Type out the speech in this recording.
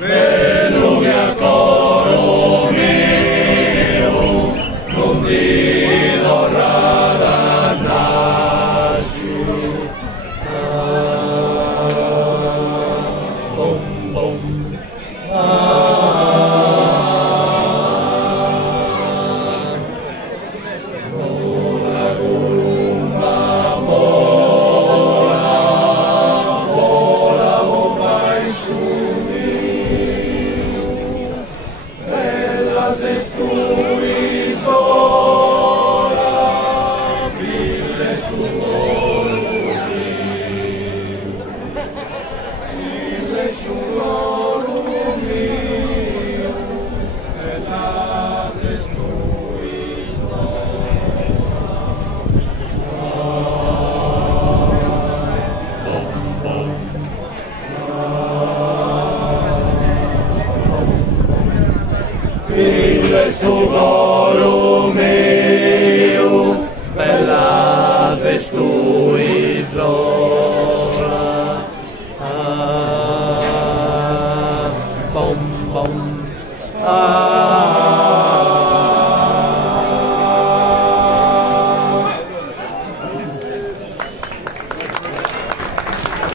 Velugia coro meo, fundido rada nashi. Bum bum. Mola gurumba mola, mola vai subir. Velas estuis ora, ville sulorum, ville sulorum mio, velas estuis Ville sulorum